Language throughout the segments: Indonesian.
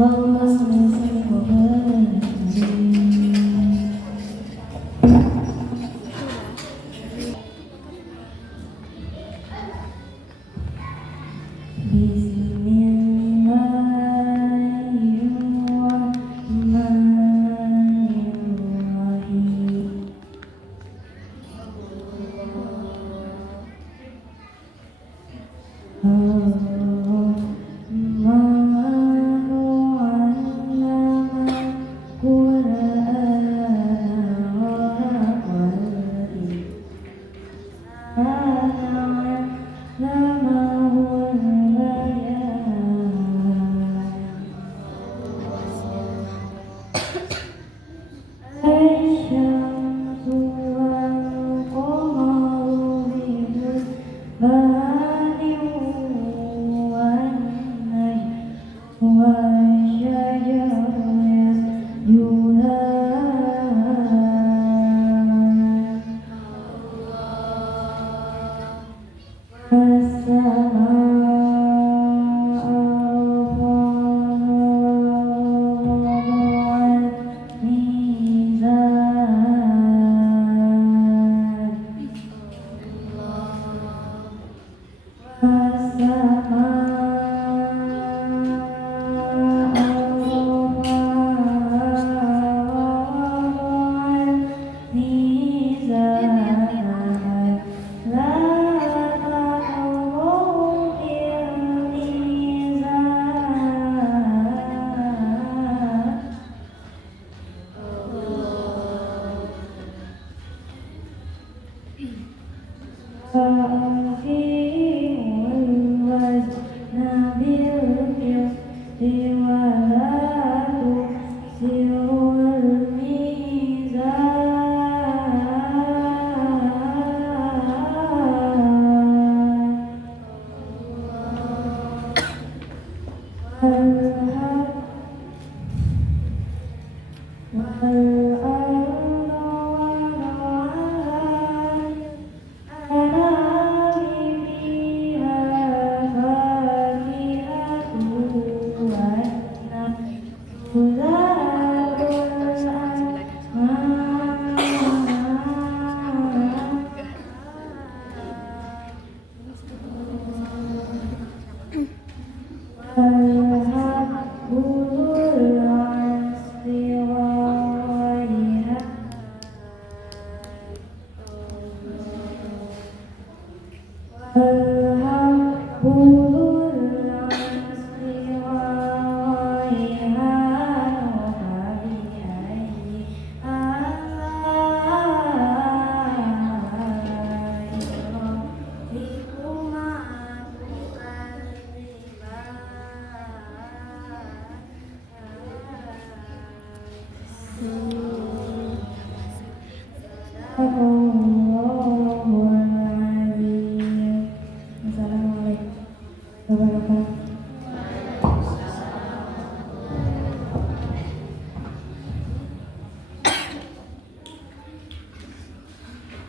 Allah selesai kau berdiri.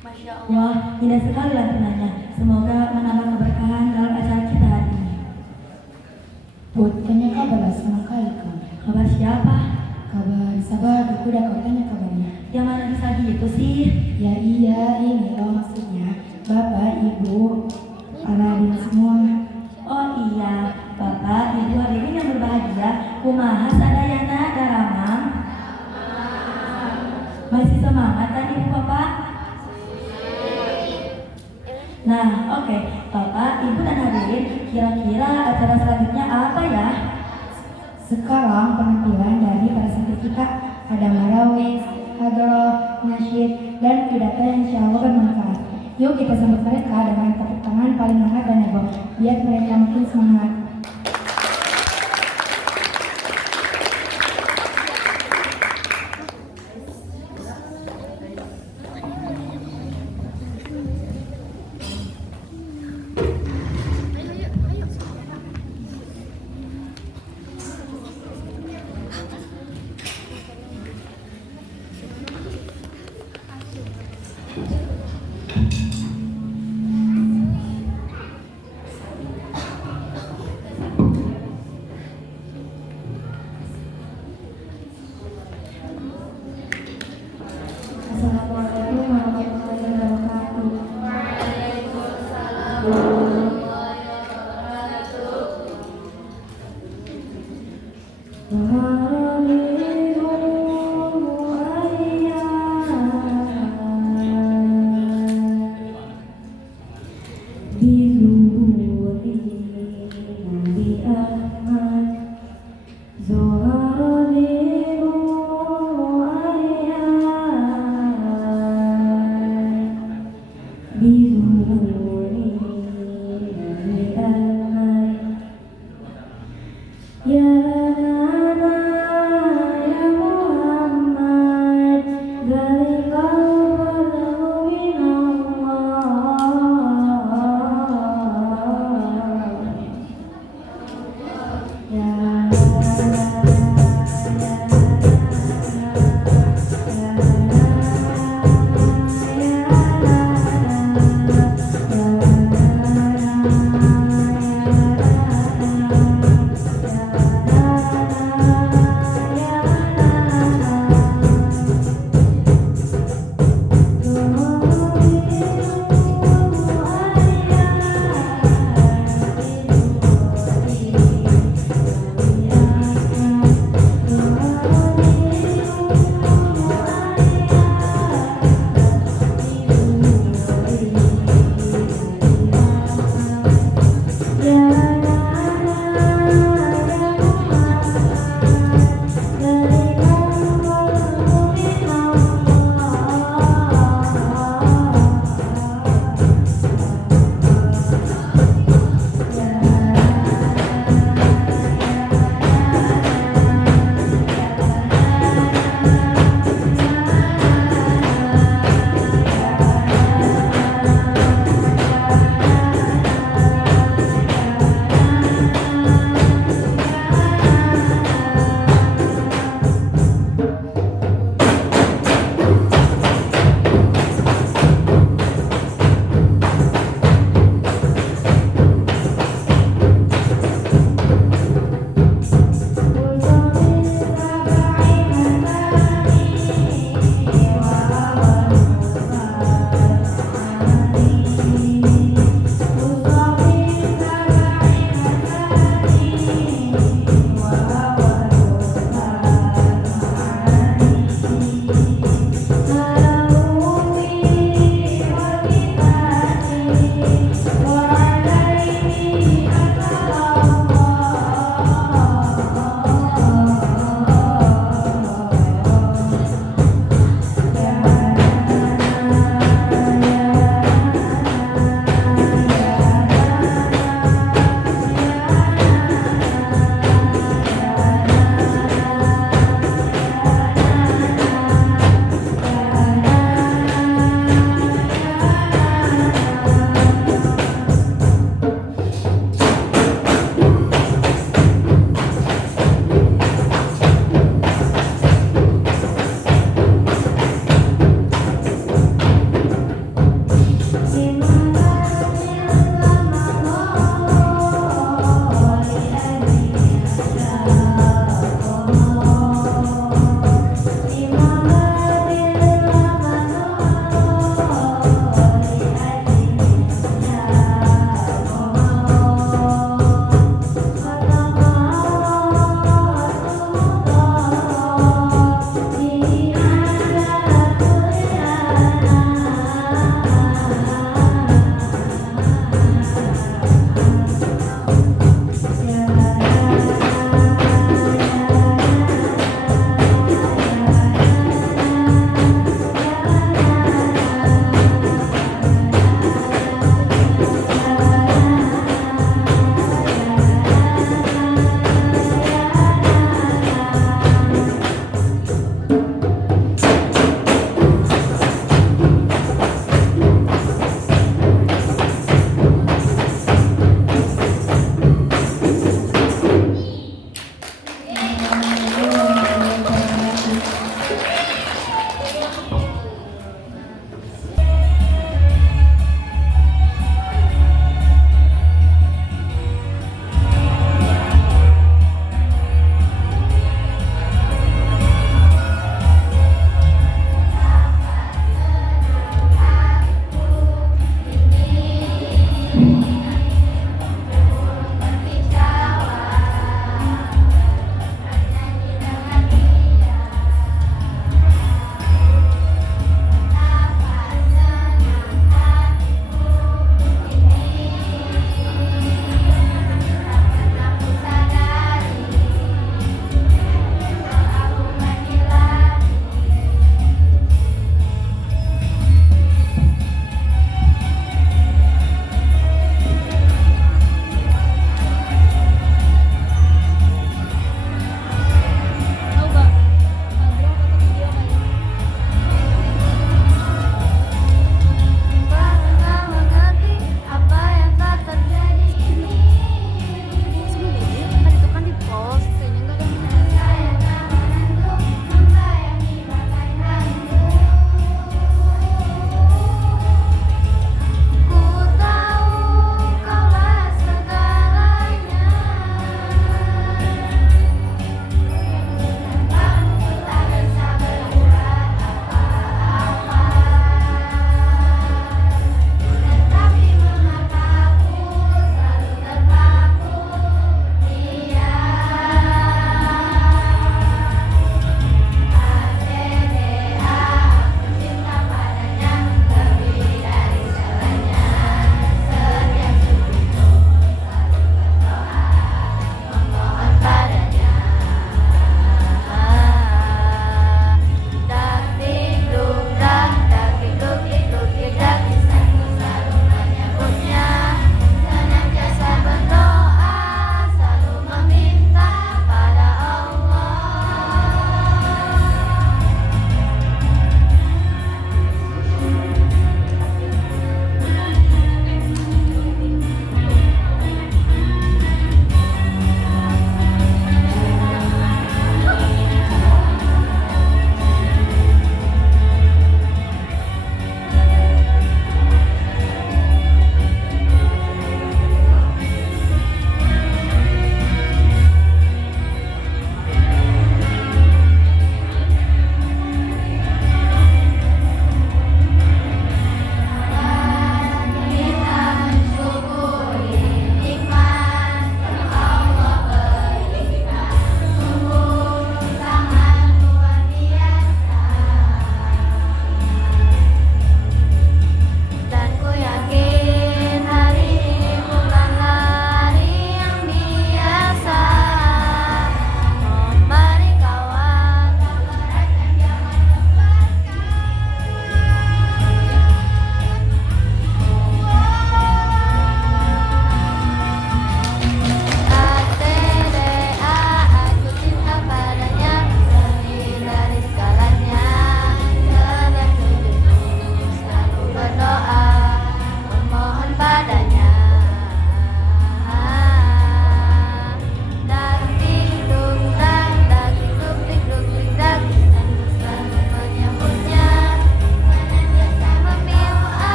Masya Allah, indah sekali lantunannya. Semoga menambah keberkahan dalam acara kita hari ini. Put, tanya kabar sama kau. Kabar siapa? Kabar sabar, aku udah kau tanya kabarnya. Yang mana bisa gitu sih? Ya iya, ini loh maksudnya. Bapak, Ibu, Aladin semua. Oh iya, Bapak, Ibu hadirin yang berbahagia, kumaha sadayana daramang? Masih semangat kan Ibu Bapak? Nah, oke. Bapak, Ibu dan hadirin, kira-kira acara selanjutnya apa ya? Sekarang penampilan dari para santri kita ada marawis, hadroh, nasyid, dan pidato yang insya Allah bermanfaat. Yuk kita sambut mereka dengan tepuk tangan paling hangat dan heboh, biar mereka makin semangat. Ya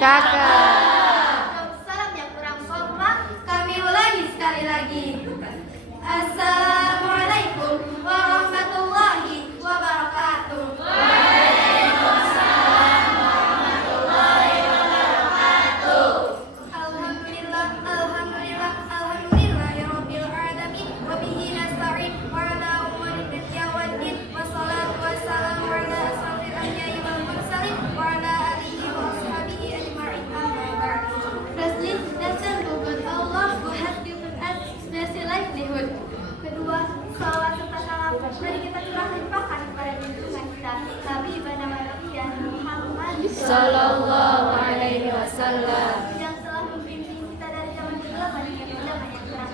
Untuk salam yang kurang kompak, kami ulangi sekali lagi. Assalamualaikum warahmatullahi wabarakatuh. Alhamdulillah, alhamdulillah, alhamdulillahirabbil alamin. Wa bihi nasta'in wa ala umuri dunya waddin. Wassalatu wassalamu ala asrofil anbiya'i wal mursalin wa ala alihi wa ashabihi ajma'in. Amma ba'd. Firstly, let's thank God Allah who has given us special livelihood. Kedua, salawat serta salam mari kita curahkan kepada junjungan kita Nabi Ibn Maria Muhammad Sallallahu alaihi wasallam. yang telah membimbing kita dari zaman kegelapan hingga zaman yang terang.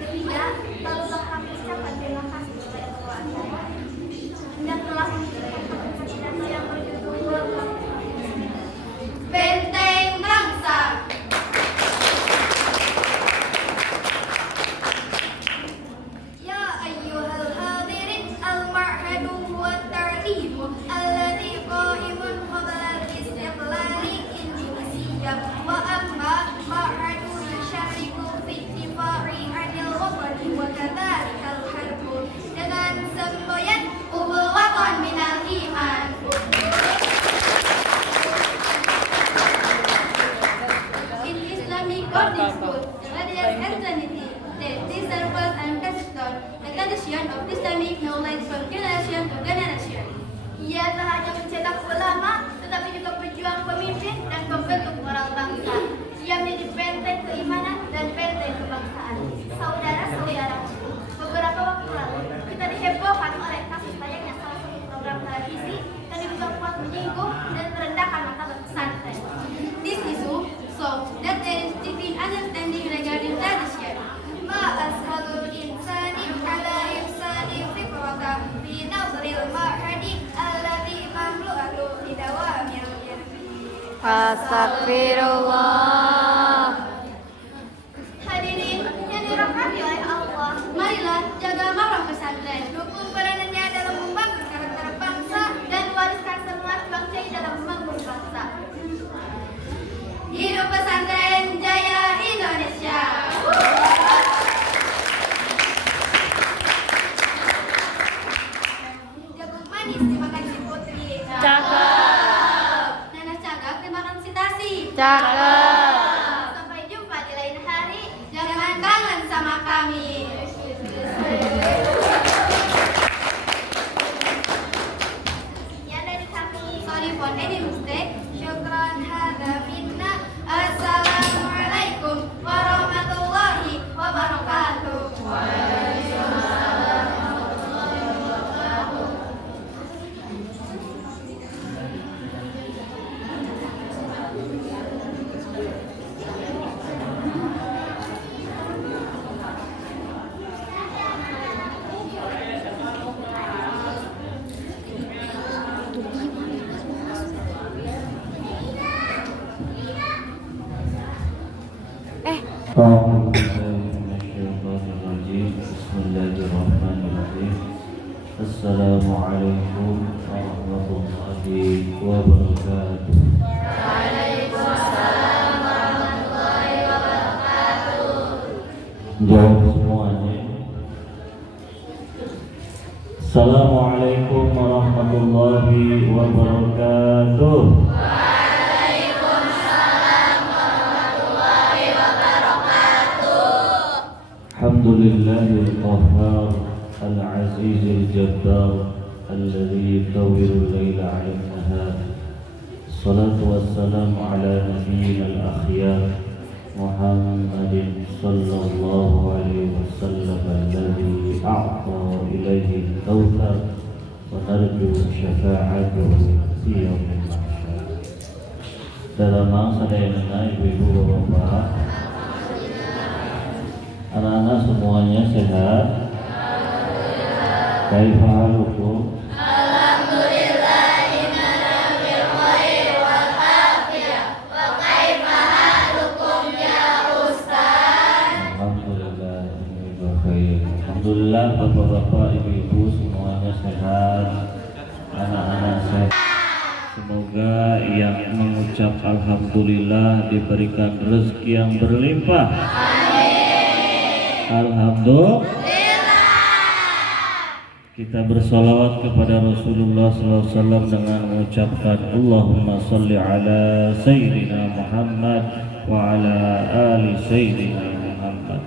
Ketiga, lalulah kami ucapkan terima kasih kepada Allah yang telah memberikan kepercayaan yang berjudul Benteng Bangsa. Ya ayyuhal hadirin al-ma'hadu huwa at-ta'lim alladhi qa'imun qabla al-istiqlali Indonesia wa amma ma'hadu yushariku fi ittifa'i 'anil watani wa kadhalika al-harbu dengan semboyan ubul watan minal iman. In Islamic boarding school, religious eternity, that preserves and passes down the tradition of Islamic knowledge from generation to generation. Ia tak hanya mencetak ulama, tetapi juga pejuang pemimpin dan pembentuk moral bangsa. Ia menjadi benteng keimanan dan benteng kebangsaan. Saudara-saudara, beberapa waktu lalu kita dihebohkan oleh kasus tayangnya salah satu program televisi yang diduga kuat menyinggung dan merendahkan martabat pesantren. This issue so that there is deep understanding regarding tradition. Ma ashadul insani ala insani fitrata fi nazril ma'hadi alladhi mamlu'atu bidawamil irbi. Astagfirullah. Hadirin yang dirahmati oleh Allah, marilah jaga marwah pesantren, dukung peranannya dalam membangun karakter bangsa dan wariskan semangat bangsa dalam membangun bangsa. Hidup pesantren jaya Indonesia. Jagung manis dimakan si putri. Cakep. Nanas cagak dimakan si tasi. Cakep. Sampai jumpa di lain hari. Jangan kangen sama kami. Sekian dari kami. Sorry for any mistake. Syukran hadza minna. Assalamualaikum warahmatullahi wabarakatuh. أعوذ بالله من الشيطان الرجيم بسم الله الرحمن الرحيم السلام عليكم ورحمة الله وبركاته. Jawab semuanya. Assalamualaikum warahmatullahi wabarakatuh. الحمد لله القهار العزيز الجبار الذي يطول الليل على النهار. الصلاة والسلام على نبينا الأخيار محمد صلى الله عليه وسلم الذي أعطى إليه الكوثر ونرجو شفاعته في يوم المحشر. Dalam sadayana ibu-ibu bapak, anak-anak semuanya sehat? Kaifa halukum? Alhamdulillah inna bil khair wal afiyah. Wa kaifa halukum ya Ustaz? Alhamdulillah ini berkhair. Alhamdulillah bapak-bapak, ibu-ibu semuanya sehat, anak-anak sehat. Semoga yang yang mengucap alhamdulillah diberikan rezeki yang berlimpah. Alhamdulillah. Kita bersolawat kepada Rasulullah SAW dengan mengucapkan Allahumma salli ala Sayyidina Muhammad wa ala ali Sayyidina Muhammad.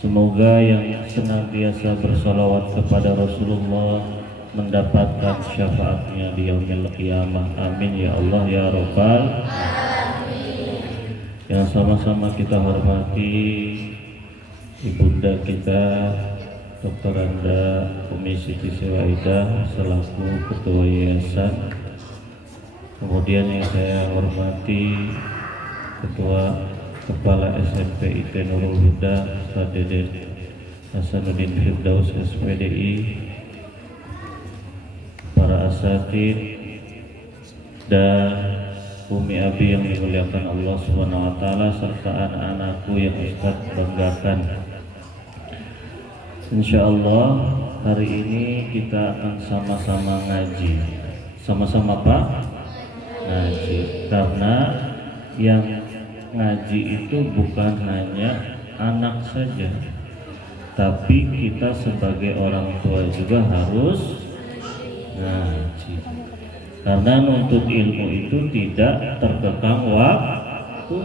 Semoga yang senantiasa bersolawat kepada Rasulullah mendapatkan syafaatnya di yaumil qiyamah. Amin ya Allah ya Rabbal alamin. Yang sama-sama kita hormati ibunda kita Dr. Anda Umi Siti Sewaidah selaku Ketua Yayasan. Kemudian yang saya hormati Ketua Kepala SMP IT Nurul Huda Ustaz Deden Hasanuddin Firdaus SPDI, para asatid dan Umi Abi yang dimuliakan Allah Subhanahu wa taala, serta anak-anakku yang Ustaz banggakan. Insyaallah hari ini kita akan sama-sama ngaji. Sama-sama apa? Ngaji. Karena yang ngaji itu bukan hanya anak saja, tapi kita sebagai orang tua juga harus ngaji. Karena nuntut ilmu itu tidak terkekang waktu.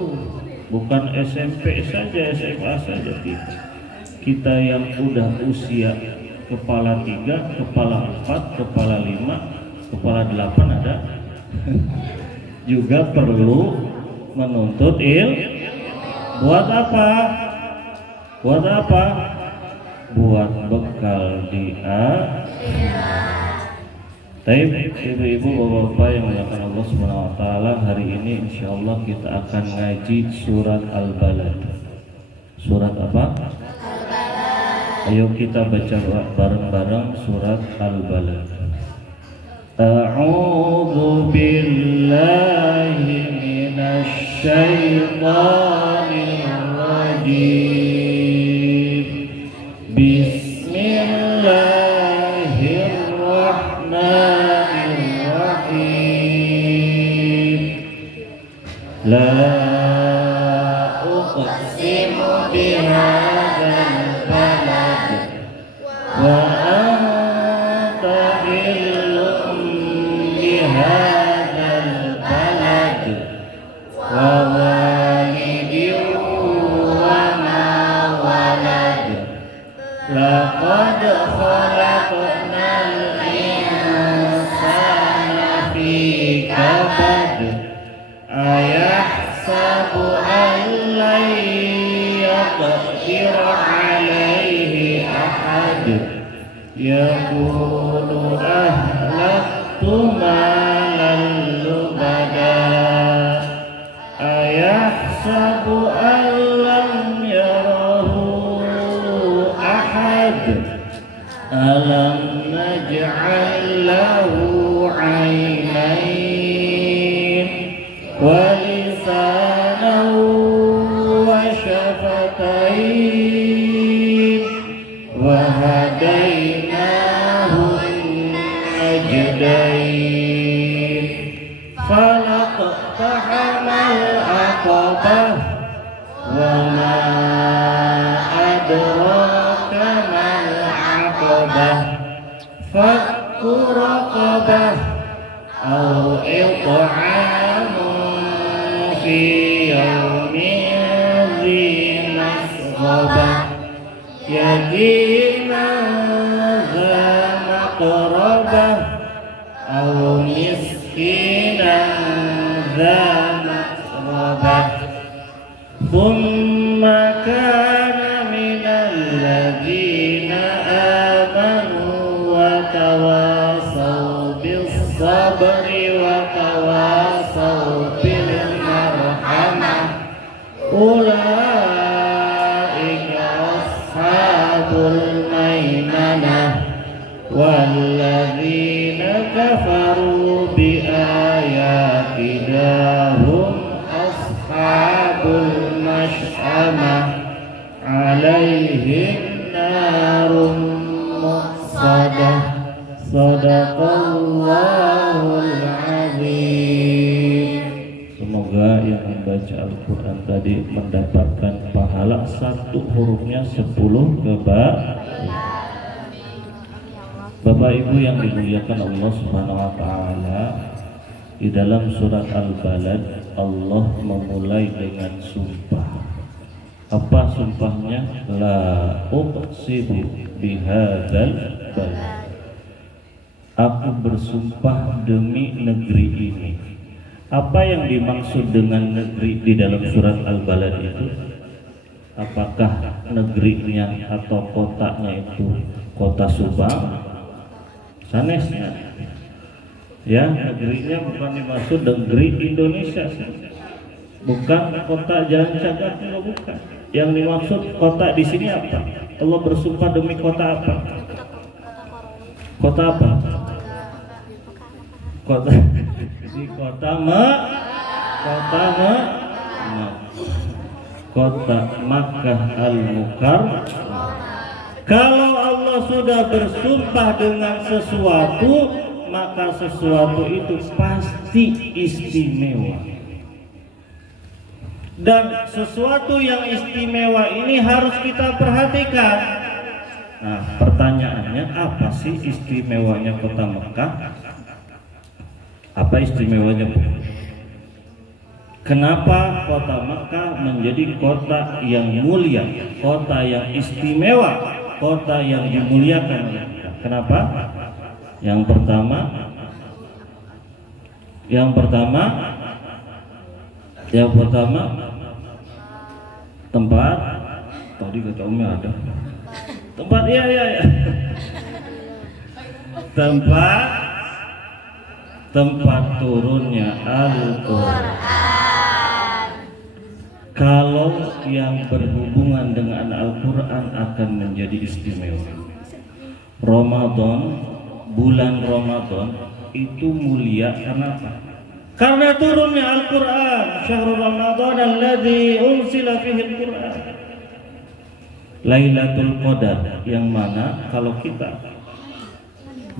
Bukan SMP saja, SMA saja tidak. Kita yang udah usia kepala 3, kepala 4, kepala 5, kepala 8 ada juga perlu menuntut ilmu. Buat apa? Buat apa? Buat bekal di akhirat. Baik, ibu-ibu, bapak-bapak yang dimuliakan Allah Subhanahu wa taala, hari ini insyaallah kita akan ngaji surat Al-Balad. Surat apa? Ayo kita baca bareng-bareng surat Al-Balad. A'udzu billahi minasy syaithanir rajim. Bismillahirrahmanirrahim. La uqsimu bihadzal balad wa anta hillum bihadzal balad wa walidin wa ma walad laqad khalaqnal insana fi kabad ayahsabu an lan yaqdir alaihi ahad yaqulu ahlaktu malan lubada ayahsabu an lam yarahu ahad alam naj'al lahu 'ainain wa lisanan wa syafatain wa hadainahu najdain falaqtahamal aqabah wa ma adraka mal aqabah fakku raqabah aw it'amun fi yawmin dhi masghabah yatiman dha maqrabah aw miskinan dha matrabah thumma kana minal ladzina amanu wa tawasaw bis sabri wa tawasaw bil marhamah ulaika ashabul maimanah walladzina kafaru bi ayatina hum ashabul mash'amah alaihim narun muqsadah sadaqallahul azim. semoga yang membaca Al-Quran tadi mendapatkan pahala satu hurufnya 10 kebaikan. Bapak Ibu yang dimuliakan Allah Subhanahu wa taala, di dalam surat Al-Balad Allah memulai dengan sumpah. Apa sumpahnya? La uqsimu bihadzal balad. Aku bersumpah demi negeri ini. Apa yang dimaksud dengan negeri di dalam surat Al-Balad itu? Apakah negerinya atau kotanya itu kota Subang? Sanesnya, ya, negerinya bukan dimaksud negeri Indonesia, bukan kota Jalan Cagak, bukan. Yang dimaksud kota di sini apa? Allah bersumpah demi kota apa? Kota apa? Kota di kota Makkah Al-Mukarramah. Kalau Allah sudah bersumpah dengan sesuatu, maka sesuatu itu pasti istimewa. Dan sesuatu yang istimewa ini harus kita perhatikan. Nah, pertanyaannya, apa sih istimewanya kota Mekah? Apa istimewanya? Kenapa kota Mekah menjadi kota yang mulia, kota yang istimewa, kota yang dimuliakan? Kenapa? Yang pertama tempat, tadi kata Umi ada tempat, ya tempat turunnya Al-Quran. Kalau yang berhubungan dengan Al-Quran akan menjadi istimewa. Ramadan, bulan Ramadan itu mulia karena apa? Karena turunnya Al-Quran. Syahrul Ramadan alladzi unsila fihi Al-Quran. Lailatul Qadar, yang mana kalau kita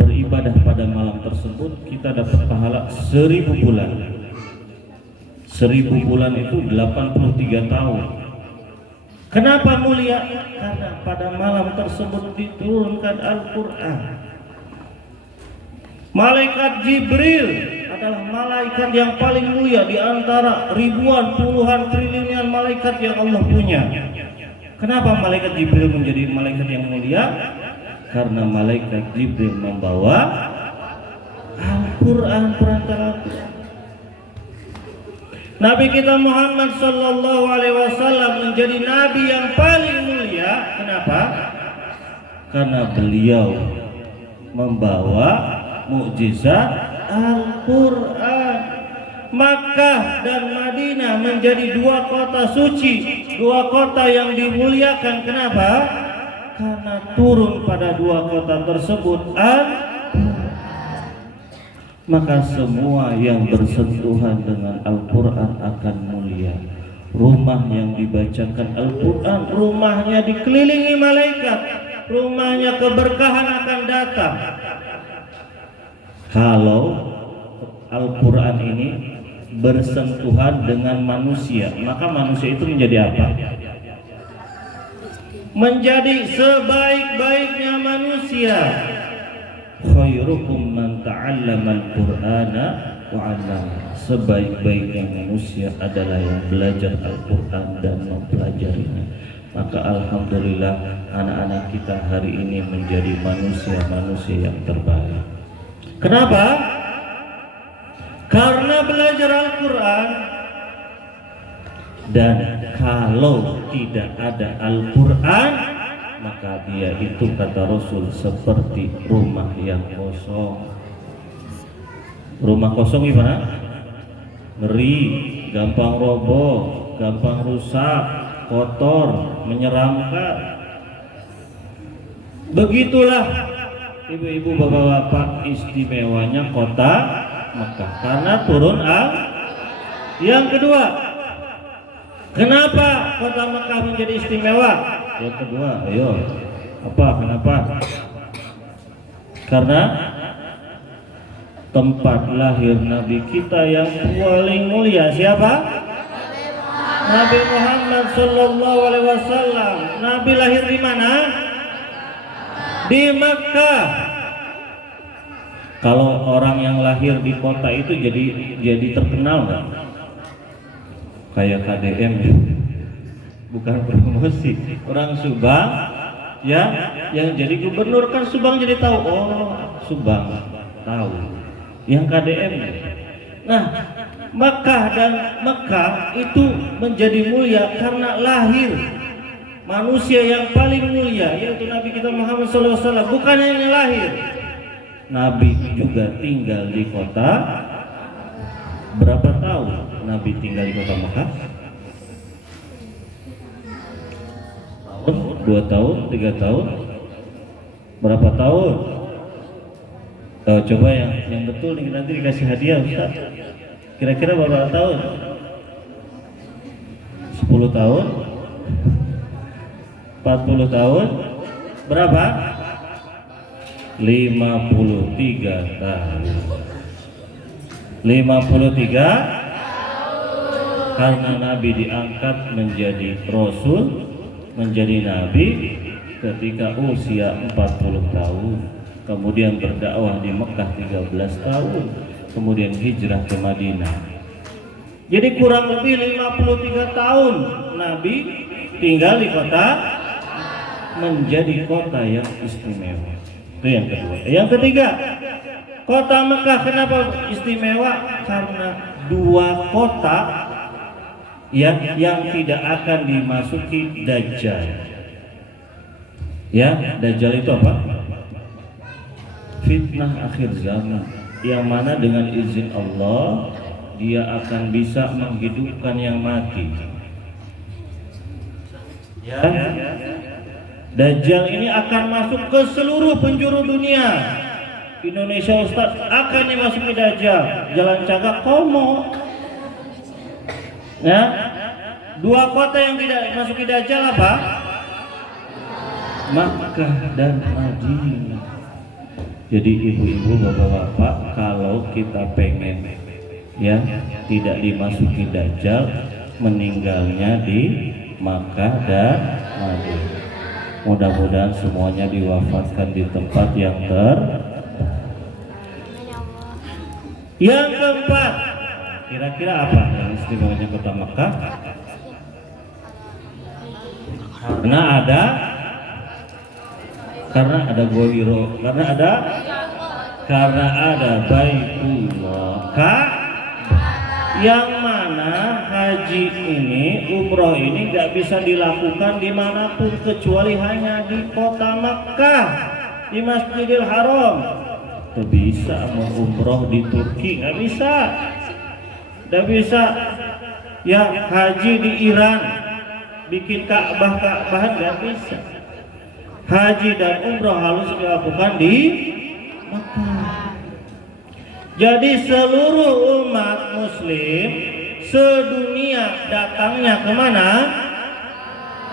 beribadah pada malam tersebut kita dapat pahala 1000 bulan. 1000 bulan itu 83 tahun. Kenapa mulia? Karena pada malam tersebut diturunkan Al-Quran. Malaikat Jibril adalah malaikat yang paling mulia di antara ribuan, puluhan, triliunan malaikat yang Allah punya. Kenapa malaikat Jibril menjadi malaikat yang mulia? Karena malaikat Jibril membawa Al-Quran perantara Nabi kita Muhammad sallallahu alaihi wasallam menjadi nabi yang paling mulia. Kenapa? Karena beliau membawa mukjizat Al-Quran. Makkah dan Madinah menjadi dua kota suci, dua kota yang dimuliakan. Kenapa? Karena turun pada dua kota tersebut maka semua yang bersentuhan dengan Al-Quran akan mulia. Rumah yang dibacakan Al-Quran, rumahnya dikelilingi malaikat, rumahnya keberkahan akan datang. Kalau Al-Quran ini bersentuhan dengan manusia, maka manusia itu menjadi apa? Menjadi sebaik-baiknya manusia. Khairukum man ta'allama al-Qur'ana wa 'allama. Sebaik-baiknya manusia adalah yang belajar Al-Qur'an dan mempelajarinya. Maka alhamdulillah anak-anak kita hari ini menjadi manusia-manusia yang terbaik. Kenapa? Karena belajar Al-Qur'an. Dan kalau tidak ada Al-Qur'an, maka dia itu, kata Rasul, seperti rumah yang kosong. Rumah kosong gimana? Ngeri, gampang roboh, gampang rusak, kotor, menyeramkan. Begitulah ibu-ibu, bapak-bapak, istimewanya kota Mekah karena turun Yang kedua, kenapa kota Mekah menjadi istimewa? Yang kedua, ayo, kenapa? Karena tempat lahir Nabi kita yang paling mulia. Siapa? Nabi Muhammad Sallallahu Alaihi Wasallam. Nabi lahir di mana? Di Mekah. Kalau orang yang lahir di kota itu jadi terkenal nggak? Kayak KDM, bukan promosi. Orang Subang, ya, yang jadi gubernur kan Subang jadi tahu. Oh, Subang tahu. Yang KDM. Nah, Mekah itu menjadi mulia karena lahir manusia yang paling mulia, yaitu Nabi kita Muhammad SAW. Bukan hanya lahir, Nabi juga tinggal di kota. Berapa tahun Nabi tinggal di kota Mekah? Tahun, 2 tahun, 3 tahun, berapa tahun? Coba yang betul nih, nanti dikasih hadiah Ustaz. Kira-kira berapa tahun? 10 tahun? 40 tahun? Berapa? 53 tahun. 53 karena Nabi diangkat menjadi Rasul, menjadi Nabi ketika usia 40 tahun. Kemudian berdakwah di Mekah 13 tahun. Kemudian hijrah ke Madinah. Jadi kurang lebih 53 tahun Nabi tinggal di kota, menjadi kota yang istimewa. Itu yang kedua. Yang ketiga, kota Mekah kenapa istimewa? Karena 2 kota yang tidak akan dimasuki Dajjal. Ya, Dajjal itu apa? Fitnah akhir zaman, yang mana dengan izin Allah dia akan bisa menghidupkan yang mati. Ya, Dajjal ini akan masuk ke seluruh penjuru dunia. Indonesia Ustaz akan dimasuki Dajjal. Jalan Cagak Komo. Ya, 2 kota yang tidak dimasuki Dajjal apa? Makkah dan Madinah. Jadi ibu-ibu, bapak-bapak, kalau kita pengen ya tidak dimasuki Dajjal, meninggalnya di Makkah dan Madinah. Mudah-mudahan semuanya diwafatkan di tempat yang Yang keempat, kira-kira apa yang istimewanya kota Makkah? Karena ada Gowiro, karena ada Baitullah, yang mana haji ini, umroh ini nggak bisa dilakukan dimanapun kecuali hanya di kota Makkah, di Masjidil Haram. Nggak bisa mau umroh di Turki, nggak bisa. Nggak bisa ya haji di Iran, bikin Ka'bahan, nggak bisa. Haji dan umroh harus dilakukan di Makkah. Jadi seluruh umat muslim sedunia datangnya kemana?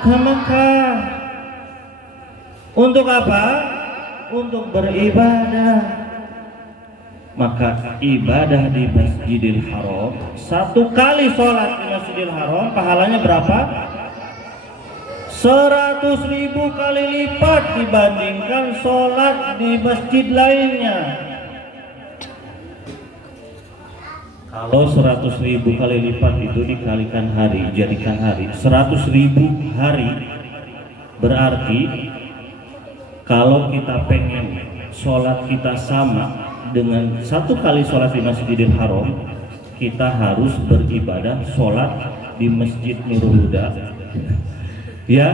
Ke Makkah. Untuk apa? Untuk beribadah. Maka ibadah di Masjidil Haram, 1 kali sholat di Masjidil Haram pahalanya berapa? 100.000 kali lipat dibandingkan sholat di masjid lainnya. Kalau 100.000 kali lipat itu dikalikan hari, jadikan hari, 100.000 hari, berarti kalau kita pengen sholat kita sama dengan 1 kali sholat di Masjidil Haram, kita harus beribadah sholat di Masjid Nurul Huda, ya,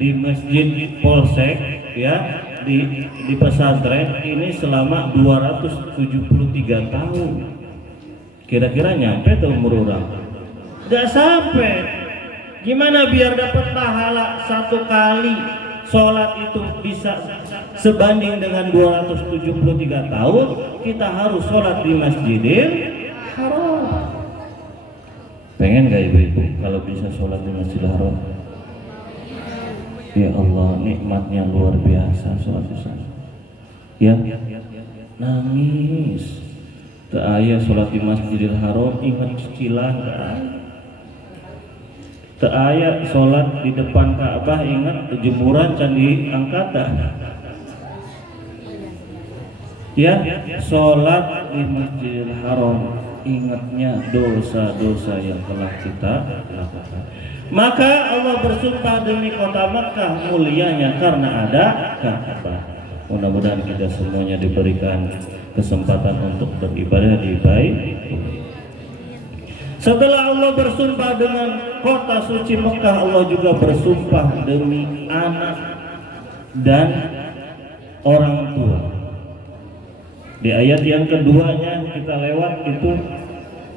di Masjid Polsek, ya, di pesantren ini selama 273 tahun. Kira-kira nyampe tuh umur orang? Gak sampai. Gimana biar dapat pahala 1 kali sholat itu bisa sebanding dengan 273 tahun? Kita harus sholat di Masjidil Haram. Pengen gak ibu-ibu kalau bisa sholat di Masjidil Haram? Ya Allah, nikmatnya luar biasa sholat di sana. Ya, nangis. Teu aya salat di Masjidil Haram ingat cicilan kan. Teu aya salat di depan Ka'bah ingat jemuran can diangkat dah. Ya, salat di Masjidil Haram ingatnya dosa-dosa yang telah kita lakukan. Maka Allah bersumpah demi kota Makkah mulianya karena ada Ka'bah. Mudah-mudahan kita semuanya diberikan kesempatan untuk beribadah di bait. Setelah Allah bersumpah dengan kota suci Mekah, Allah juga bersumpah demi anak dan orang tua. Di ayat yang keduanya kita lewat itu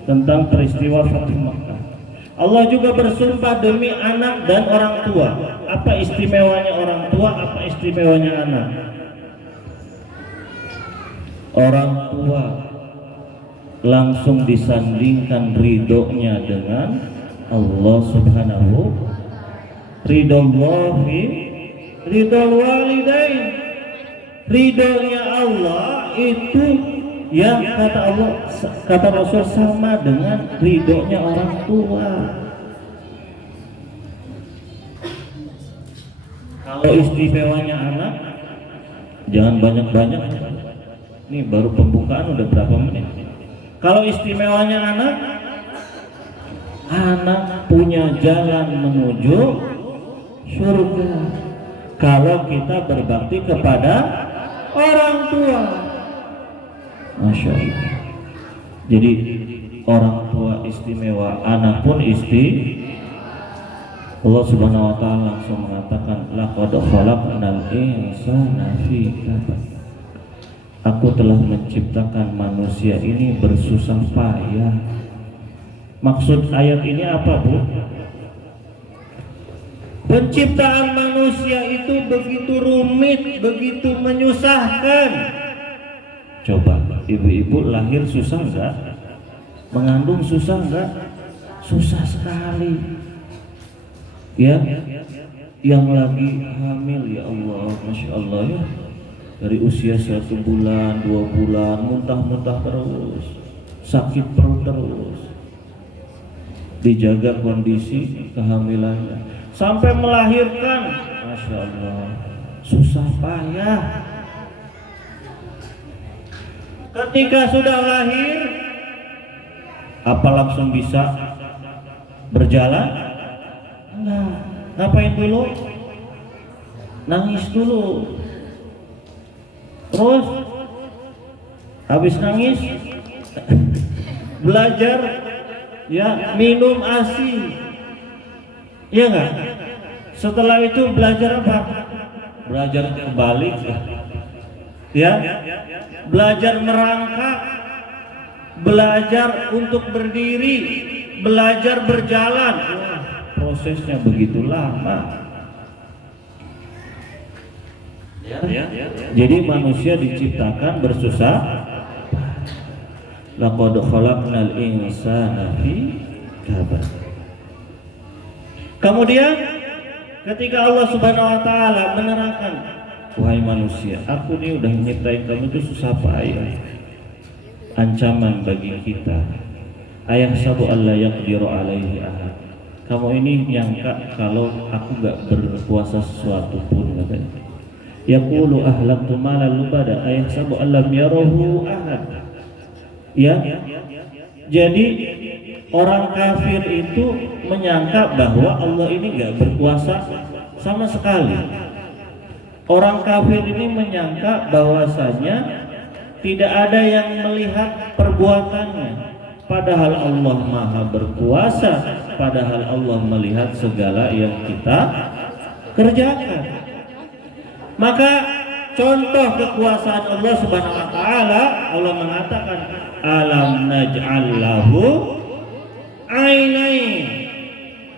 tentang peristiwa Fathu Makkah. Allah juga bersumpah demi anak dan orang tua. Apa istimewanya orang tua? Apa istimewanya anak? Orang tua langsung disandingkan ridhonya dengan Allah Subhanahu. Ridhollahi ridhol walidain. Ridhonya Allah itu ya kata Allah, kata Rasul sama dengan ridhonya orang tua. Kalau istimewanya anak jangan banyak-banyak. Ini baru pembukaan udah berapa menit. Kalau istimewanya anak punya jalan menuju surga kalau kita berbakti kepada orang tua. Masya Allah. Jadi orang tua istimewa, anak pun Allah Subhanahu wa ta'ala langsung mengatakan laqad khalaqnal insana fi kabad. Aku telah menciptakan manusia ini bersusah payah. Maksud ayat ini apa, Bu? Penciptaan manusia itu begitu rumit, begitu menyusahkan. Coba, ibu-ibu lahir susah enggak? Mengandung susah enggak? Susah sekali. Ya, yang lagi hamil ya Allah, Masya Allah ya. Dari usia 1 bulan, 2 bulan, muntah-muntah terus, sakit perut terus, dijaga kondisi kehamilannya sampai melahirkan, Masya Allah, susah payah. Ketika sudah lahir, apa langsung bisa berjalan? Enggak. Ngapain dulu? Nangis dulu. Terus habis nangis belajar ya minum ASI, ya enggak? Setelah itu belajar apa? Belajar kebalik ya, belajar merangkak, belajar untuk berdiri, belajar berjalan. Wah, prosesnya begitu lama. Jadi manusia diciptakan bersusah. Laqad khalaqnal insana fi kabad. Kemudian ketika Allah Subhanahu wa taala menerangkan, wahai manusia, aku ini udah nyiptain kamu itu susah payah. Ancaman bagi kita. Ayahsabu alla yaqdiru alaihi ahad. Kamu ini nyangka kalau aku gak berkuasa sesuatu pun, katanya. Yaqulu ahlaktu malan lubada ayahsabu allam yarahu ahad. Ya. Jadi orang kafir itu menyangka bahwa Allah ini enggak berkuasa sama sekali. Orang kafir ini menyangka bahwasanya tidak ada yang melihat perbuatannya, padahal Allah Maha berkuasa, padahal Allah melihat segala yang kita kerjakan. Maka contoh kekuasaan Allah Subhanahu wa taala, Allah mengatakan alam naj'al lahu ainain.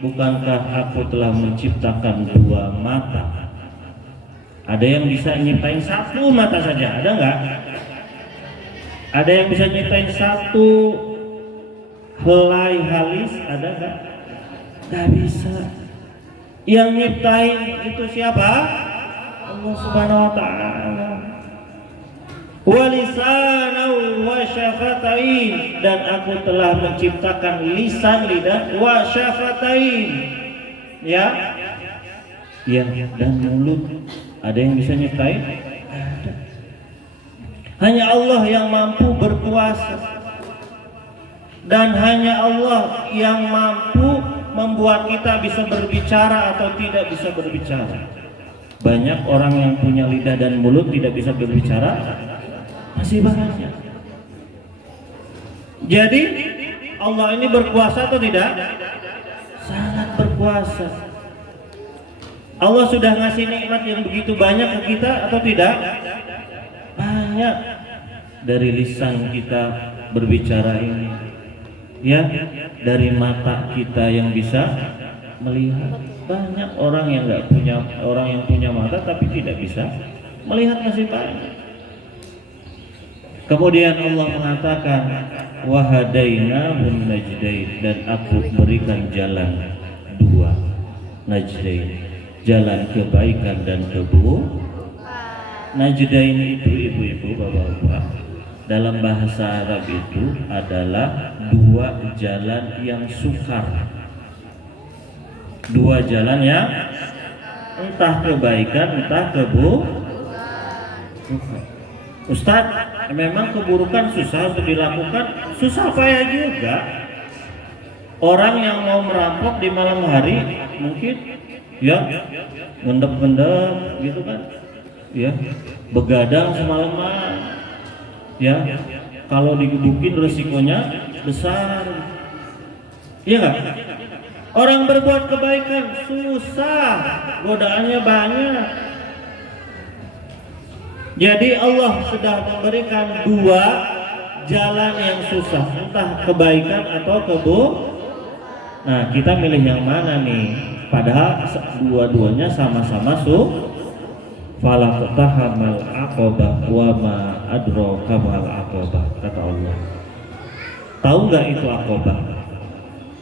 Bukankah aku telah menciptakan 2 mata? Ada yang bisa nyiptain 1 mata saja, ada enggak? Ada yang bisa nyiptain 1 helai halis, ada enggak? Enggak bisa. Yang nyiptain itu siapa? Allah Subhanahu wa ta'ala. walisanan wa syafatain, dan aku telah menciptakan lisan, lidah, wa syafatain, ya, dan mulut. Ada yang bisa nyiptain? Ada. Hanya Allah yang mampu berkuasa, dan hanya Allah yang mampu membuat kita bisa berbicara atau tidak bisa berbicara. Banyak orang yang punya lidah dan mulut tidak bisa berbicara, masih banyak. Jadi Allah ini berkuasa atau tidak? Sangat berkuasa. Allah sudah ngasih nikmat yang begitu banyak ke kita atau tidak? Banyak. Dari lisan kita berbicara ini, ya, dari mata kita yang bisa melihat. Banyak orang yang nggak punya, orang yang punya mata tapi tidak bisa melihat, masih banyak. Kemudian Allah mengatakan wahadainahun najdain, dan aku berikan jalan dua, najdain, jalan kebaikan dan keburukan. Najdain itu ibu-ibu, bapak-bapak, dalam bahasa Arab itu adalah dua jalan yang sukar, dua jalan yang entah kebaikan entah keburukan. Ustadz, memang keburukan susah untuk dilakukan, susah payah juga. Orang yang mau merampok di malam hari mungkin ya ngendep-ngendep gitu kan, ya begadang semalaman, ya kalau digebukin resikonya besar, iya nggak? Orang berbuat kebaikan susah, godaannya banyak. Jadi Allah sudah memberikan dua jalan yang susah, entah kebaikan atau keburukan. Nah, kita milih yang mana nih? Padahal dua-duanya sama-sama falaqtahamal aqabah wa ma adraka mal aqabah, kata Allah. Tahu nggak itu aqabah?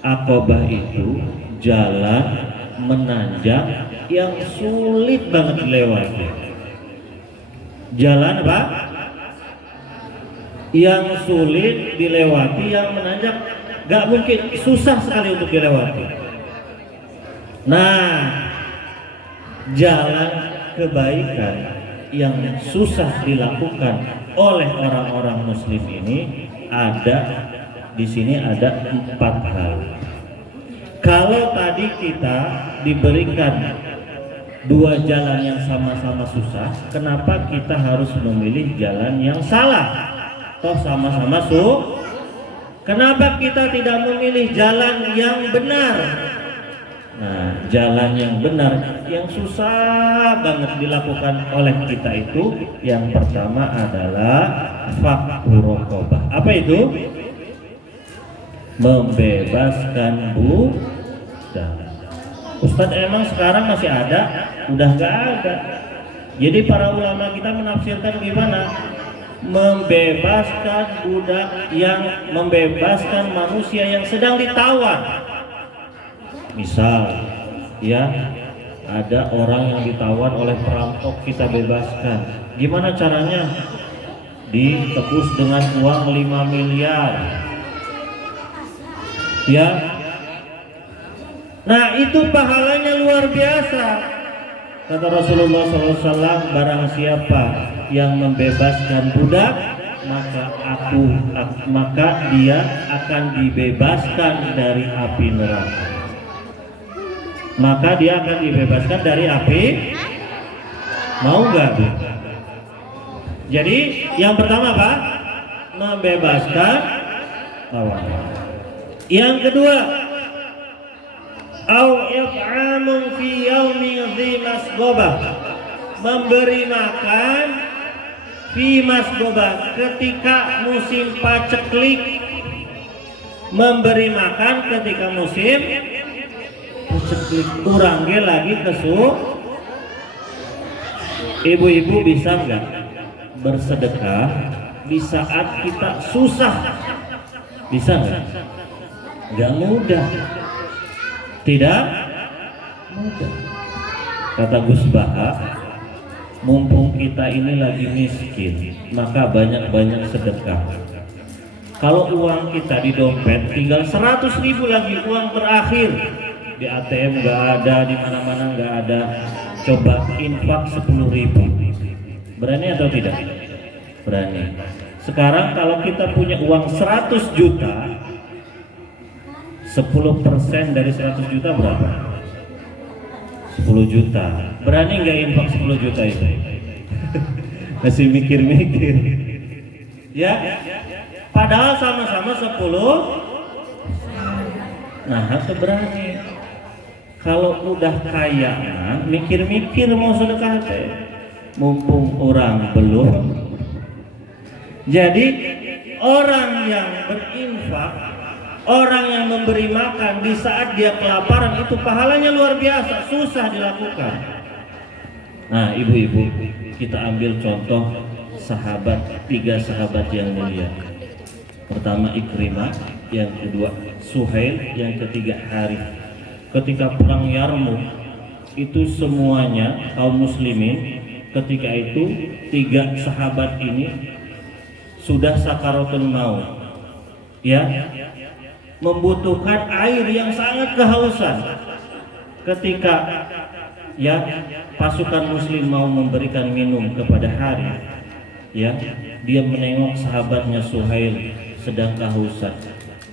Aqabah itu jalan menanjak yang sulit banget dilewati. Jalan apa? Yang sulit dilewati, yang menanjak gak mungkin, susah sekali untuk dilewati. Nah, jalan kebaikan yang susah dilakukan oleh orang-orang muslim ini ada di sini, ada 4 hal. Kalau tadi kita diberikan dua jalan yang sama-sama susah, kenapa kita harus memilih jalan yang salah? Toh sama-sama kenapa kita tidak memilih jalan yang benar? Nah, jalan yang benar yang susah banget dilakukan oleh kita itu, yang pertama adalah fakku raqabah. Apa itu? Membebaskan budak. Ustadz, emang sekarang masih ada? Udah nggak ada. Jadi para ulama kita menafsirkan gimana? Membebaskan budak, yang membebaskan manusia yang sedang ditawan. Misal, ya, ada orang yang ditawan oleh perampok, kita bebaskan. Gimana caranya? Ditebus dengan uang 5 miliar. Ya. Nah, itu pahalanya luar biasa. Kata Rasulullah SAW, barang siapa yang membebaskan budak, maka dia akan dibebaskan dari api neraka. Maka dia akan dibebaskan dari api. Mau nggak? Jadi yang pertama apa? Membebaskan tawanan. Yang kedua, au if'amun fi yaumi dhi masghobah, memberi makan fi masghobah, ketika musim paceklik. Memberi makan ketika musim paceklik. Urangge lagi ibu-ibu bisa nggak bersedekah di saat kita susah? Bisa nggak? Nggak mudah. Tidak mudah. Kata Gus Baha, mumpung kita ini lagi miskin, maka banyak-banyak sedekah. Kalau uang kita di dompet tinggal 100.000 lagi, uang terakhir di ATM nggak ada, di mana-mana nggak ada. Coba infak 10.000. Berani atau tidak? Berani. Sekarang kalau kita punya uang 100 juta, 10% dari 100 juta berapa? 10 juta. Berani nggak infak 10 juta itu? Masih mikir-mikir. Ya? Padahal sama-sama 10. Nah, itu berani. Kalau udah kaya, mikir-mikir mau sedekah teh. Mumpung orang belum. Jadi orang yang berinfak, orang yang memberi makan di saat dia kelaparan itu pahalanya luar biasa, susah dilakukan. Nah, ibu-ibu, kita ambil contoh sahabat, 3 sahabat yang mulia. Pertama Ikrimah, yang kedua Suhail, yang ketiga Harith. Ketika perang Yarmuk itu semuanya kaum muslimin, ketika itu 3 sahabat ini sudah sakaratul maut, ya, membutuhkan air yang sangat kehausan. Ketika ya pasukan muslim mau memberikan minum kepada Harith, ya, dia menengok sahabatnya Suhail sedang kehausan,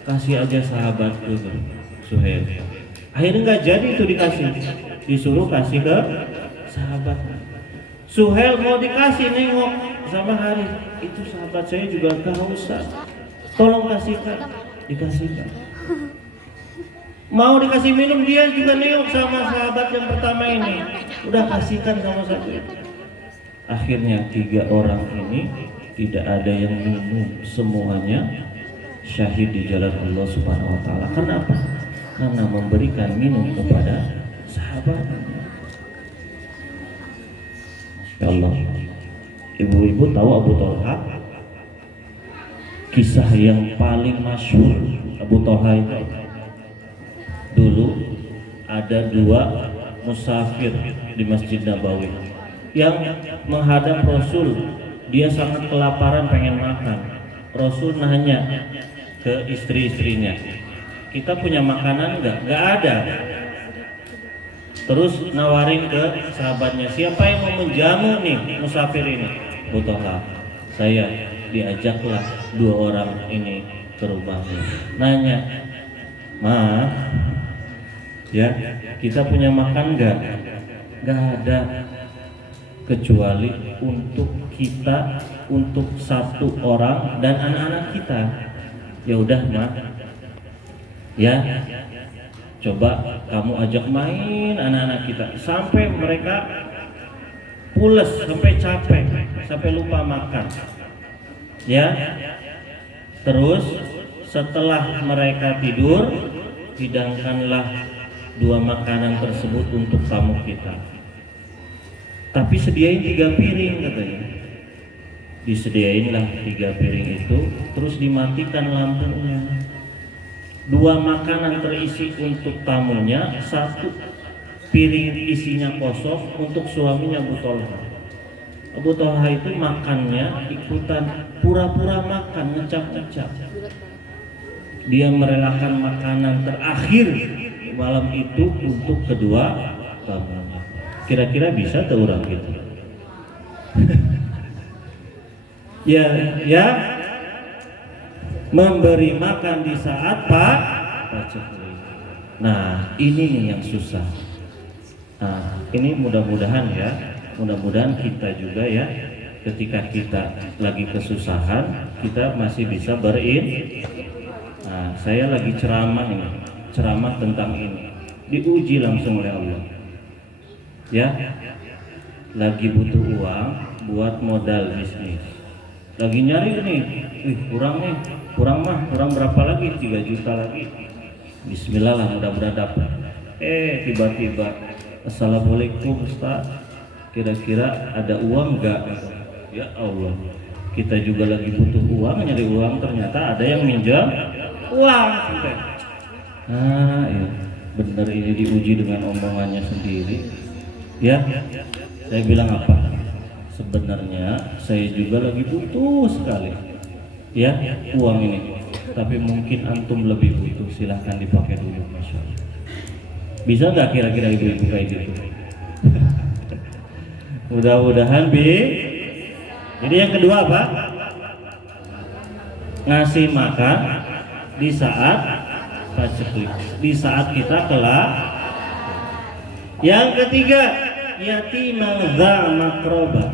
kasih aja sahabat itu Suhail. Akhirnya nggak jadi itu dikasih, disuruh kasih ke sahabat. Suhail mau dikasih, nengok sama Harith, itu sahabat saya juga kehausan, tolong kasihkan. Dikasihkan. Mau dikasih minum, dia juga nengok sama sahabat yang pertama ini, udah kasihkan sama satu. Akhirnya 3 orang ini tidak ada yang minum, semuanya syahid di jalan Allah Subhanahu wa taala. Kenapa? Karena memberikan minum kepada sahabatnya. Ya Allah. Ibu-ibu tahu Abu Thalha? Kisah yang paling masyhur Abu Thalha itu, dulu ada 2 musafir di Masjid Nabawi yang menghadap Rasul. Dia sangat kelaparan, pengen makan. Rasul nanya ke istri-istrinya, kita punya makanan nggak? Nggak ada. Terus nawarin ke sahabatnya, siapa yang mau menjamu nih musafir ini? Abu Thalha. Saya. Diajaklah 2 orang ini ke rumahnya. Nanya, Ma, ya, kita punya makan nggak? Nggak ada, kecuali untuk kita, untuk 1 orang dan anak-anak kita. Ya udah, Ma, ya, coba kamu ajak main anak-anak kita sampai mereka pules, sampai capek, sampai lupa makan. Ya, terus setelah mereka tidur, hidangkanlah 2 makanan tersebut untuk tamu kita. Tapi sediain 3 piring katanya. Disediainlah 3 piring itu, terus dimatikan lampunya. 2 makanan terisi untuk tamunya, 1 piring isinya kosong untuk suaminya Abu Thalha. Abu Thalha itu makannya ikutan, pura-pura makan, ngecap-ngecap. Dia merelakan makanan terakhir malam itu untuk kedua tamunya. Kira-kira bisa tuh orang gitu? ya, memberi makan di saat paceklik. Nah, ini nih yang susah. Nah, ini mudah-mudahan ya. Mudah-mudahan kita juga ya, ketika kita lagi kesusahan, kita masih bisa Nah, saya lagi ceramah ini, ceramah tentang ini, diuji langsung oleh Allah. Ya, lagi butuh uang buat modal bisnis, lagi nyari nih, kurang nih, kurang berapa lagi? 3 juta lagi. Bismillah lah, mudah-mudahan dapat. Tiba-tiba, Assalamualaikum Ustaz, kira-kira ada uang enggak? Ya Allah, kita juga lagi butuh uang, nyari uang, ternyata ada yang minjam uang. Nah, ya, benar, ini diuji dengan omongannya sendiri. Ya, saya bilang apa? sebenarnya saya juga lagi butuh sekali ya uang ini, tapi mungkin antum lebih butuh, silahkan dipakai dulu. Masya Allah. Bisa nggak kira-kira ibu-ibu kayak gitu? Mudah-mudahan Bi. Jadi yang kedua apa? Ngasih makan di saat paceklik, di saat kita kelak. Yang ketiga, yatimang dza maqrabah,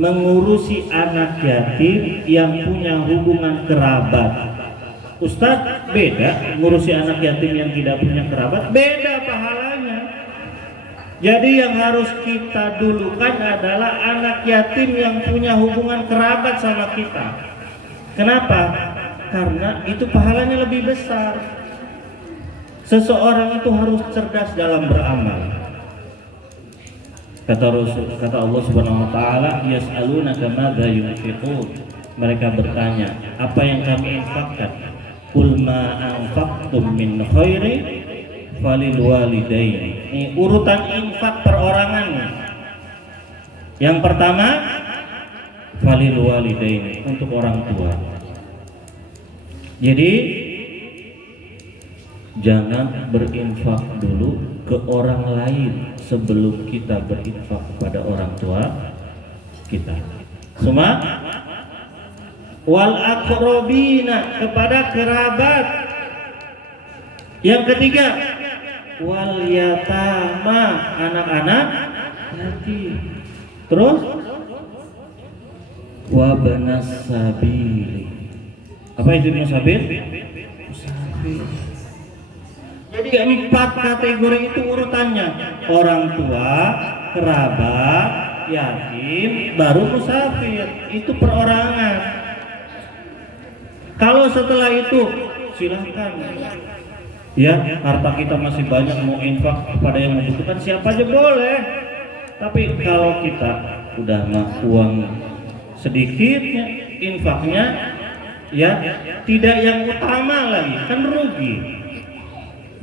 mengurusi anak yatim yang punya hubungan kerabat. Ustadz, beda ngurusi anak yatim yang tidak punya kerabat, beda pahalanya. Jadi yang harus kita dulukan adalah anak yatim yang punya hubungan kerabat sama kita. Kenapa? Karena itu pahalanya lebih besar. Seseorang itu harus cerdas dalam beramal. Kata Allah Subhanahu wa taala, yas'alunaka madza yunfiqun. Mereka bertanya, apa yang kami infakkan? Qul ma anfaqtum min khairin falil walidaini. Ini urutan infak perorangan. Yang pertama, falil walidaini, untuk orang tua. Jadi jangan berinfak dulu ke orang lain sebelum kita berinfak kepada orang tua kita. Semua wal aqrabina, kepada kerabat. Yang ketiga, wal yatama, anak-anak yatim. Terus wa banas sabili. Apa itu sabil? Musafir. Jadi 4 kategori itu urutannya: orang tua, kerabat, yatim, baru musafir. Itu perorangan. Kalau setelah itu silahkan ya, harta kita masih banyak, mau infak kepada yang membutuhkan siapa aja boleh. Tapi kalau kita udah uang sedikitnya, infaknya ya tidak yang utama lagi, kan rugi.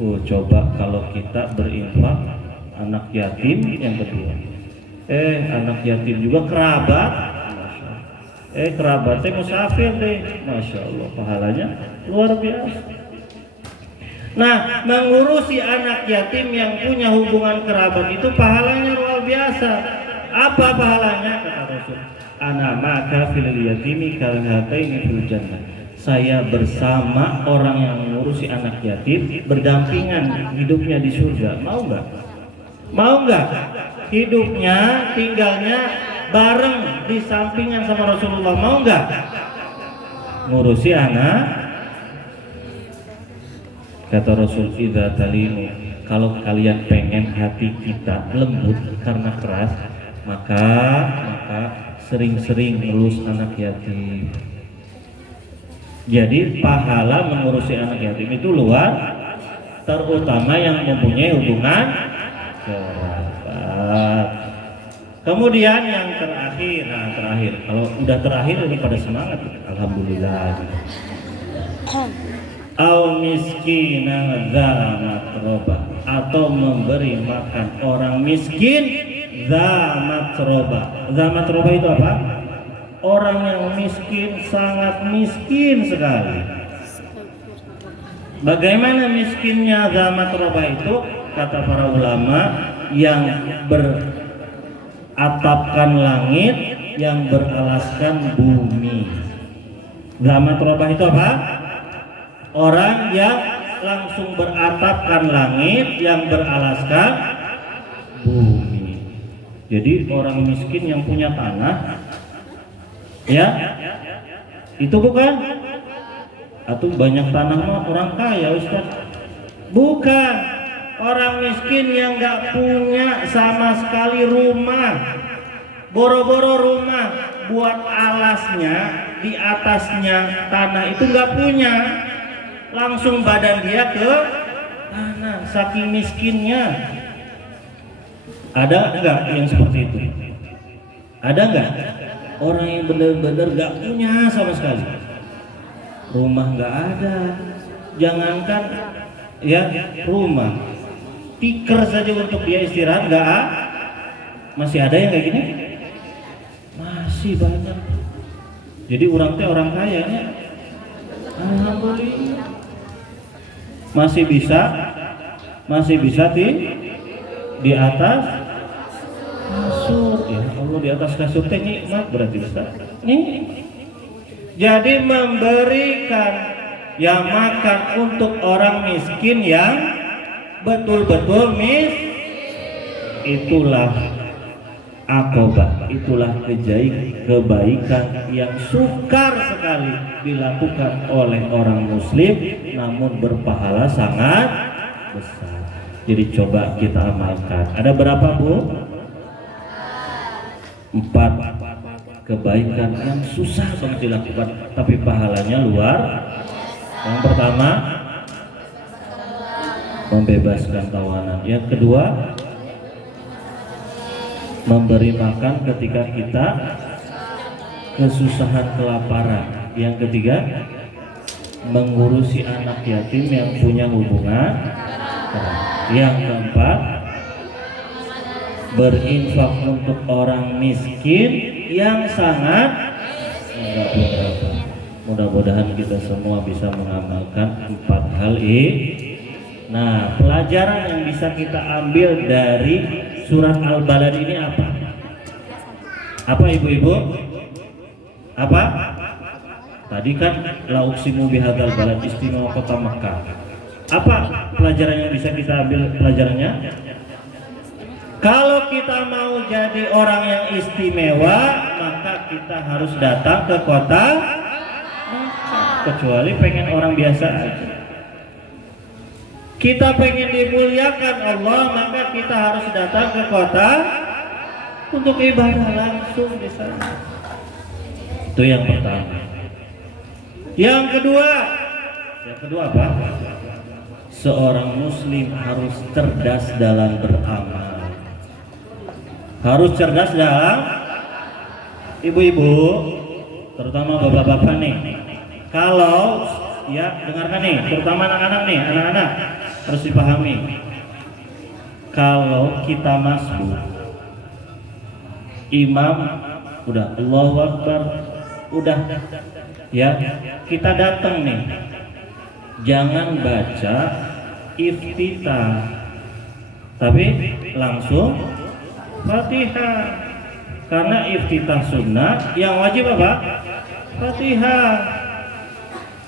Coba kalau kita berinfak anak yatim yang kedua, anak yatim juga kerabat, kerabatnya musafir deh, Masya Allah, pahalanya luar biasa. Nah, mengurusi anak yatim yang punya hubungan kerabat itu pahalanya luar biasa. Apa pahalanya? Kata Rasul, ana maka fil yatimi kal hataini fil jannah. Saya bersama orang yang mengurusi anak yatim, berdampingan hidupnya di surga. Mau nggak? Mau nggak? Hidupnya, tinggalnya bareng di sampingan sama Rasulullah. Mau nggak? Ngurusi anak. Kata Rasul, idza talimu, kalau kalian pengen hati kita lembut karena keras, maka sering-sering ngelus anak yatim. Jadi pahala mengurusi anak yatim itu luar, terutama yang mempunyai hubungan kerabat. Kemudian yang terakhir, kalau udah terakhir ini pada semangat, alhamdulillah. Au miskina dza matroba, atau memberi makan orang miskin dza matroba. Dza matroba itu apa? Orang yang miskin, sangat miskin sekali. Bagaimana miskinnya dza matroba itu? Kata para ulama, yang beratapkan langit, yang beralaskan bumi. Dza matroba itu apa? Orang yang langsung beratapkan langit, yang beralaskan bumi. Jadi orang miskin yang punya tanah, ya, itu bukan? Atau banyak tanah mah orang kaya, Ustaz? Bukan. Orang miskin yang nggak punya sama sekali rumah, boro-boro rumah buat alasnya, di atasnya tanah itu nggak punya. Langsung badan dia ke tanah, saking miskinnya. Ada enggak yang seperti itu? Ada enggak orang yang benar-benar enggak punya sama sekali? Rumah enggak ada, jangankan ya rumah, tikar saja untuk dia istirahat enggak. Masih ada yang kayak gini? masih banyak. Jadi orang teh orang kaya ya. Alhamdulillah. Masih bisa di atas kasur ya. Allah, di atas kasur teh nikmat berarti Ustaz. Jadi memberikan yang makan untuk orang miskin yang betul-betul itulah akobah, itulah kebaikan yang sukar sekali dilakukan oleh orang muslim namun berpahala sangat besar. Jadi coba kita amalkan. Ada berapa, Bu? 4 kebaikan yang susah banget dilakukan tapi pahalanya luar. Yang pertama, membebaskan tawanan. Yang kedua, memberi makan ketika kita kesusahan kelaparan. Yang ketiga, mengurusi anak yatim yang punya hubungan erat. Yang keempat, berinfak untuk orang miskin yang sangat enggak berapa. Mudah-mudahan kita semua bisa mengamalkan 4 hal ini. Nah, pelajaran yang bisa kita ambil dari surat Al-Balad ini apa? Apa ibu-ibu? Apa? Tadi kan la uqsimu bihadzal balad, istimewa kota Makkah. Apa pelajaran yang bisa kita ambil pelajarannya? Kalau kita mau jadi orang yang istimewa, maka kita harus datang ke kota Makkah. Kecuali pengen orang biasa aja. Kita pengen dimuliakan Allah, maka kita harus datang ke kota untuk ibadah langsung di sana. Itu yang pertama. Yang kedua apa? Seorang muslim harus cerdas dalam beramal. Harus cerdas dalam, ibu-ibu, terutama bapak-bapak nih. Kalau ya dengarkan nih, terutama anak-anak nih, anak-anak harus dipahami. Kalau kita masbuk, imam udah Allahu Akbar, udah ya kita datang nih, jangan baca iftitah, tapi langsung Fatihah. Karena iftitah sunnah, yang wajib apa? Fatihah.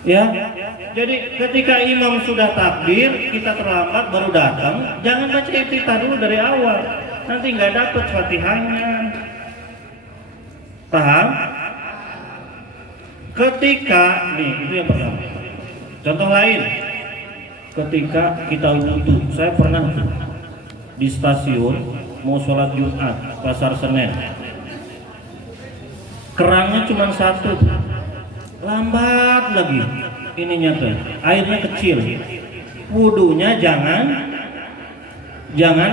Ya, jadi ketika imam sudah takbir, kita terlambat baru datang, jangan baca iftitah dulu dari awal, nanti nggak dapet Fatihahnya. Paham? Ketika nih, itu yang pertama. Contoh lain, ketika kita wudhu, saya pernah di stasiun mau sholat Jumat Pasar Senen, kerannya cuma 1, lambat lagi ininya tuh, airnya kecil, wudhunya jangan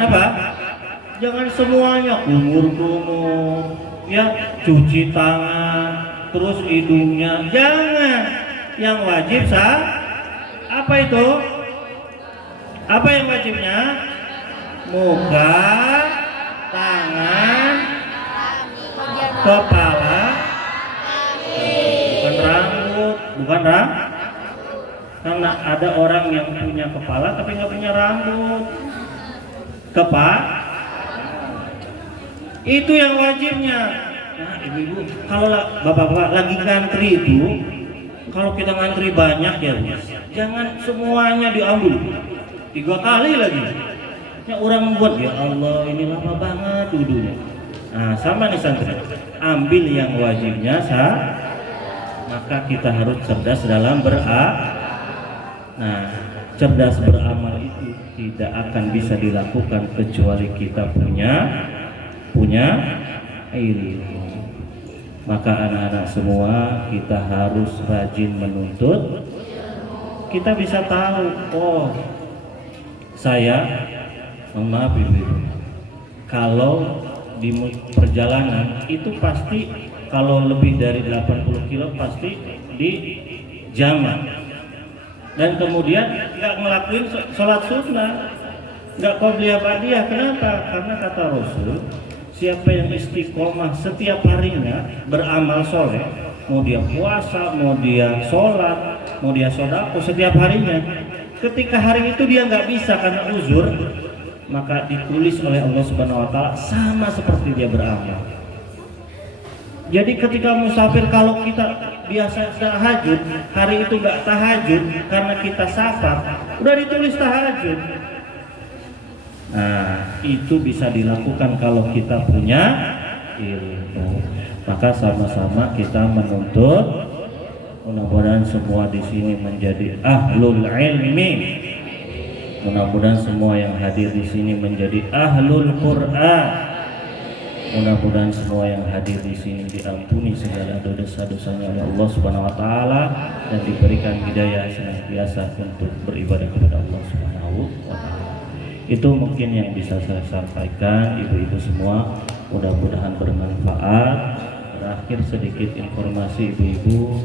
apa? Jangan semuanya kumur-kumur, ya cuci tangan, terus hidungnya jangan. Yang wajib apa itu? Apa yang wajibnya? Muka, tangan, kepala, bukan rambut, karena ada orang yang punya kepala tapi nggak punya rambut. Itu yang wajibnya. Nah, ibu-ibu, kalau bapak-bapak lagi ngantri itu, kalau kita ngantri banyak ya, jangan semuanya diambil 3 kali lagi. Ya orang membuat, ya Allah ini lama banget wudhunya. Nah sama nih santri, ambil yang wajibnya maka kita harus cerdas dalam Nah, cerdas beramal itu tidak akan bisa dilakukan kecuali kita punya ilmu. Maka anak-anak semua kita harus rajin menuntut. Kita bisa tahu, oh saya maaf ibu, kalau di perjalanan itu pasti kalau lebih dari 80 kilo pasti di jamak, dan kemudian nggak ngelakuin sholat sunnah, nggak qobliyah ba'diyah. Kenapa? Karena kata Rasul, Siapa yang istiqomah setiap harinya beramal soleh, mau dia puasa, mau dia sholat, mau dia sodako setiap harinya, ketika hari itu dia nggak bisa karena uzur, maka ditulis oleh Allah Subhanahu Wa Taala sama seperti dia beramal. Jadi ketika musafir, kalau kita biasa tahajud, hari itu nggak tahajud karena kita safar, udah ditulis tahajud. Nah, itu bisa dilakukan kalau kita punya ilmu. Maka sama-sama kita menuntut. Mudah-mudahan semua di sini menjadi ahlul ilmi. Mudah-mudahan semua yang hadir di sini menjadi ahlul Quran. Mudah-mudahan semua yang hadir di sini diampuni segala dosa-dosanya oleh Allah Subhanahu Wa Taala dan diberikan hidayah senantiasa untuk beribadah kepada Allah Subhanahu Wa Taala. Itu mungkin yang bisa saya sampaikan, ibu-ibu semua. Mudah-mudahan bermanfaat. Terakhir sedikit informasi ibu-ibu,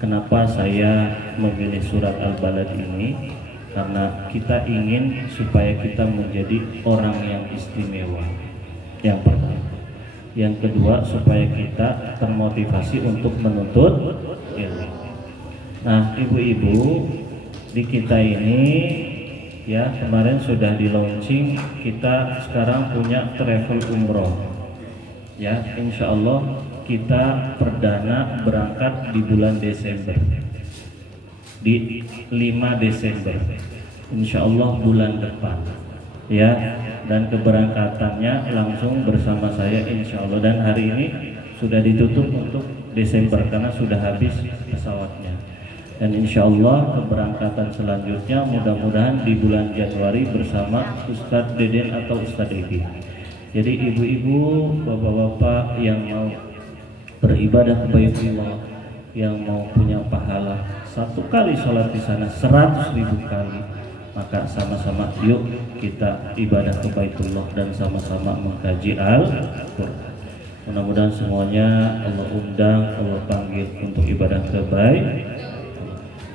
kenapa saya memilih surat Al-Balad ini, karena kita ingin supaya kita menjadi orang yang istimewa. Yang pertama. Yang kedua, supaya kita termotivasi untuk menuntut ilmu. Nah, ibu-ibu, di kita ini ya, kemarin sudah di launching, kita sekarang punya travel umroh. Ya, insya Allah kita perdana berangkat di bulan Desember, di 5 Desember, insya Allah bulan depan. Ya, dan keberangkatannya langsung bersama saya insya Allah. Dan hari ini sudah ditutup untuk Desember karena sudah habis pesawatnya. Dan insya Allah keberangkatan selanjutnya mudah-mudahan di bulan Januari bersama Ustadz Deden atau Ustadz Edi. Jadi ibu-ibu, bapak-bapak yang mau beribadah ke Baitullah, yang mau punya pahala satu kali sholat di sana 100.000 kali, maka sama-sama yuk kita ibadah ke Baitullah dan sama-sama mengkaji Al-Quran. Mudah-mudahan semuanya Allah undang, Allah panggil untuk ibadah ke Baitullah.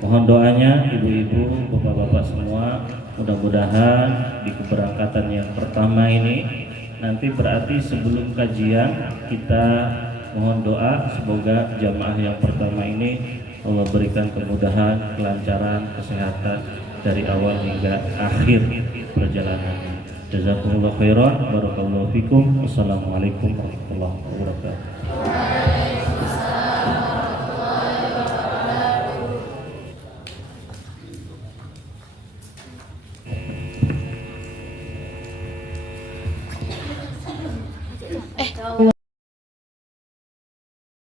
Mohon doanya ibu-ibu, bapak-bapak semua, mudah-mudahan di keberangkatan yang pertama ini nanti berarti sebelum kajian kita mohon doa semoga jamaah yang pertama ini Allah berikan kemudahan, kelancaran, kesehatan dari awal hingga akhir perjalanan. Jazakumullah khairan, barakallahu fikum. Wassalamualaikum warahmatullahi wabarakatuh.